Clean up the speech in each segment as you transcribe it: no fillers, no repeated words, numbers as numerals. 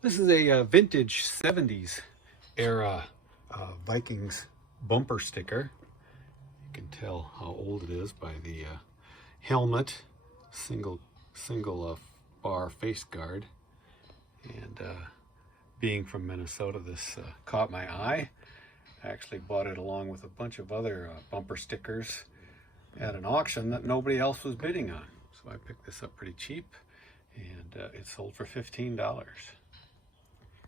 This is a vintage 70s era Vikings bumper sticker. You can tell how old it is by the helmet, single bar face guard. And being from Minnesota, this caught my eye. I actually bought it along with a bunch of other bumper stickers at an auction that nobody else was bidding on. So I picked this up pretty cheap, and it sold for $15.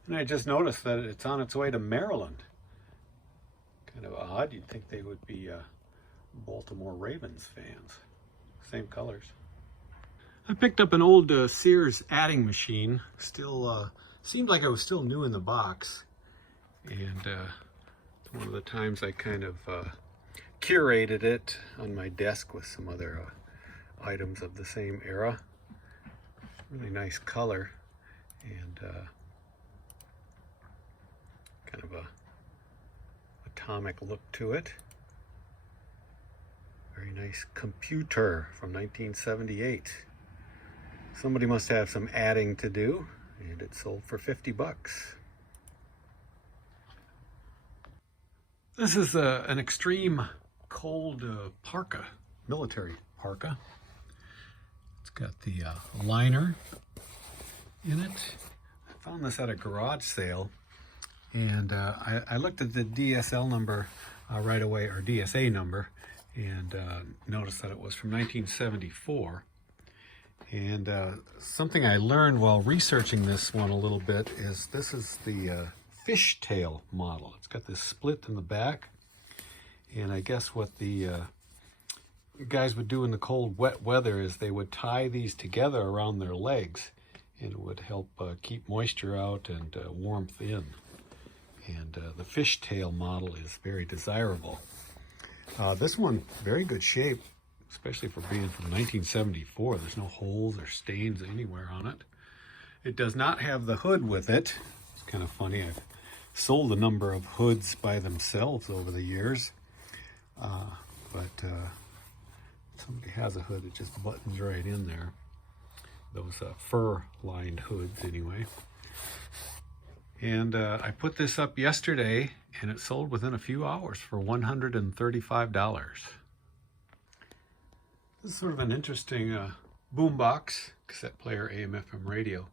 And I just noticed that it's on its way to Maryland. Kind of odd. You'd think they would be Baltimore Ravens fans. Same colors. I picked up an old Sears adding machine. Still seemed like I was still new in the box. And one of the times I kind of curated it on my desk with some other items of the same era. Really nice color and kind of a atomic look to it. Very nice computer from 1978. Somebody must have some adding to do, and it sold for 50 bucks. This is an extreme cold parka, military parka. It's got the liner in it. I found this at a garage sale, and I looked at the DSL number right away, or DSA number, and noticed that it was from 1974. And something I learned while researching this one a little bit is this is the fishtail model. It's got this split in the back, and I guess what the guys would do in the cold, wet weather is they would tie these together around their legs, and it would help keep moisture out and warmth in. And the fishtail model is very desirable. This one, very good shape, especially for being from 1974. There's no holes or stains anywhere on it. It does not have the hood with it. It's kind of funny. I've sold a number of hoods by themselves over the years. But somebody has a hood, it just buttons right in there. Those fur-lined hoods anyway. And I put this up yesterday, and it sold within a few hours for $135. This is sort of an interesting boombox, cassette player, AM/FM radio.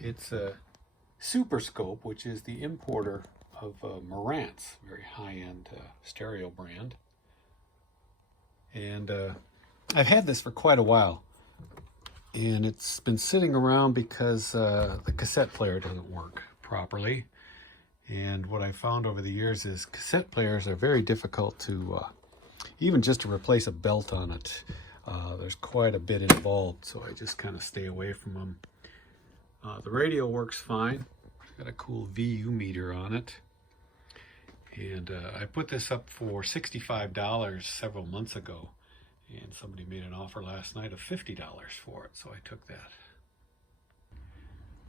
It's a Super Scope, which is the importer of Marantz, very high-end stereo brand. And I've had this for quite a while, and it's been sitting around because the cassette player doesn't work properly. And what I found over the years is cassette players are very difficult to, even just to replace a belt on it. There's quite a bit involved, so I just kind of stay away from them. The radio works fine. It's got a cool VU meter on it. And I put this up for $65 several months ago, and somebody made an offer last night of $50 for it, so I took that.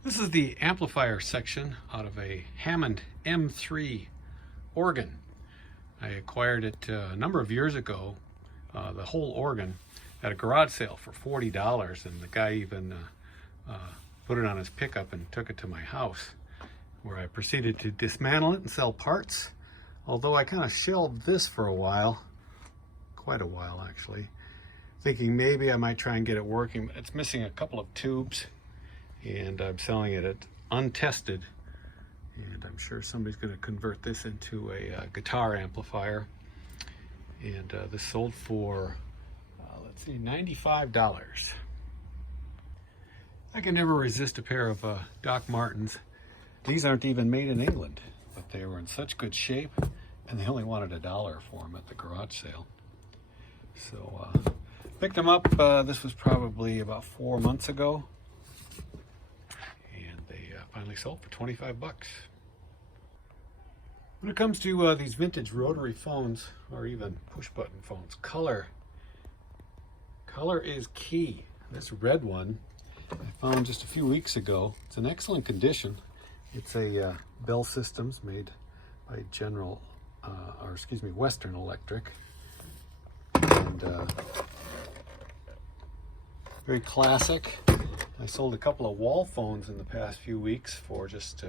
This is the amplifier section out of a Hammond M3 organ. I acquired it a number of years ago, the whole organ, at a garage sale for $40, and the guy even put it on his pickup and took it to my house, where I proceeded to dismantle it and sell parts. Although I kind of shelved this for a while, quite a while actually, thinking maybe I might try and get it working, but it's missing a couple of tubes, and I'm selling it at untested, and I'm sure somebody's going to convert this into a guitar amplifier. And this sold for, let's see, $95. I can never resist a pair of Doc Martens. These aren't even made in England, but they were in such good shape, and they only wanted $1 for them at the garage sale. So picked them up. This was probably about 4 months ago, and they finally sold for 25 bucks. When it comes to these vintage rotary phones, or even push-button phones, color is key. This red one I found just a few weeks ago. It's in excellent condition. It's a Bell Systems made by Western Electric, and very classic. I sold a couple of wall phones in the past few weeks for just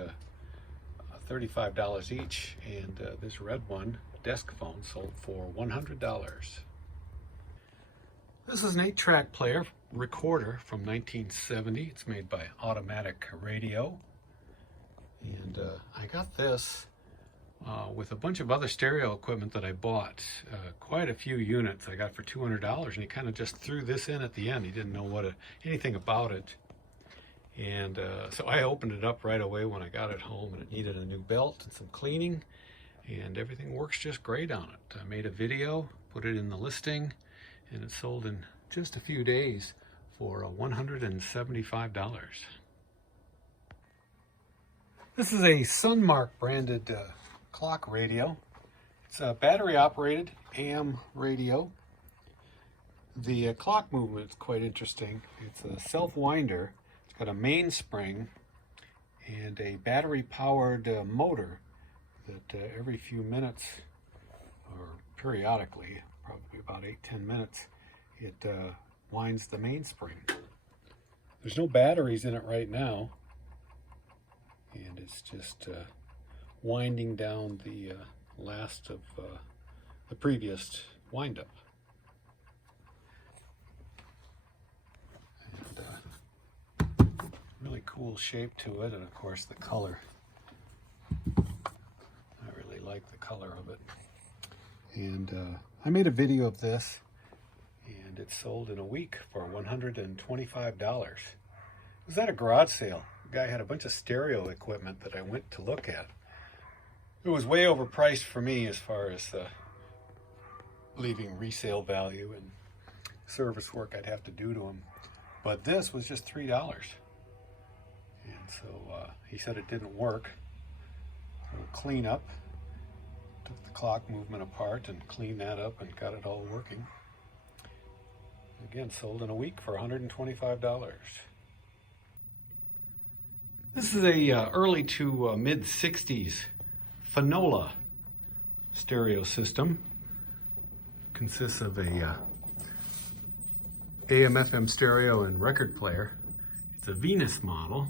$35 each, and this red one, desk phone, sold for $100. This is an 8-track player recorder from 1970. It's made by Automatic Radio, and I got this with a bunch of other stereo equipment that I bought. Quite a few units I got for $200, and he kind of just threw this in at the end. He didn't know anything about it. And so I opened it up right away when I got it home, and it needed a new belt and some cleaning, and everything works just great on it. I made a video, put it in the listing, and it sold in just a few days for $175. This is a Sunmark branded clock radio. It's a battery operated AM radio. The clock movement is quite interesting. It's a self-winder. It's got a mainspring and a battery-powered motor that every few minutes, or periodically, probably about 8-10 minutes, it winds the mainspring. There's no batteries in it right now, and it's just winding down the last of the previous wind-up. Really cool shape to it, and of course the color. I really like the color of it. And I made a video of this, and it sold in a week for $125. It was at a garage sale. The guy had a bunch of stereo equipment that I went to look at. It was way overpriced for me as far as leaving resale value and service work I'd have to do to him. But this was just $3. And so he said it didn't work. So clean up, took the clock movement apart and cleaned that up and got it all working. Again, sold in a week for $125. This is a early to mid-60s Finola stereo system. Consists of a AM/FM stereo and record player. It's a Venus model.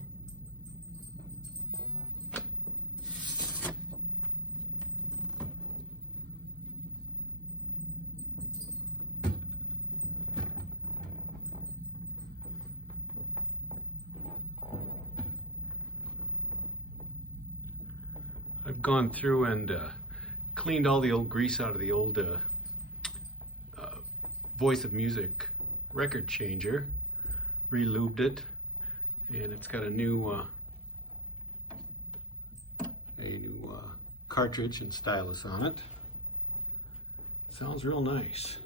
I've gone through and cleaned all the old grease out of the old Voice of Music record changer, re-lubed it, and it's got a new cartridge and stylus on it. Sounds real nice.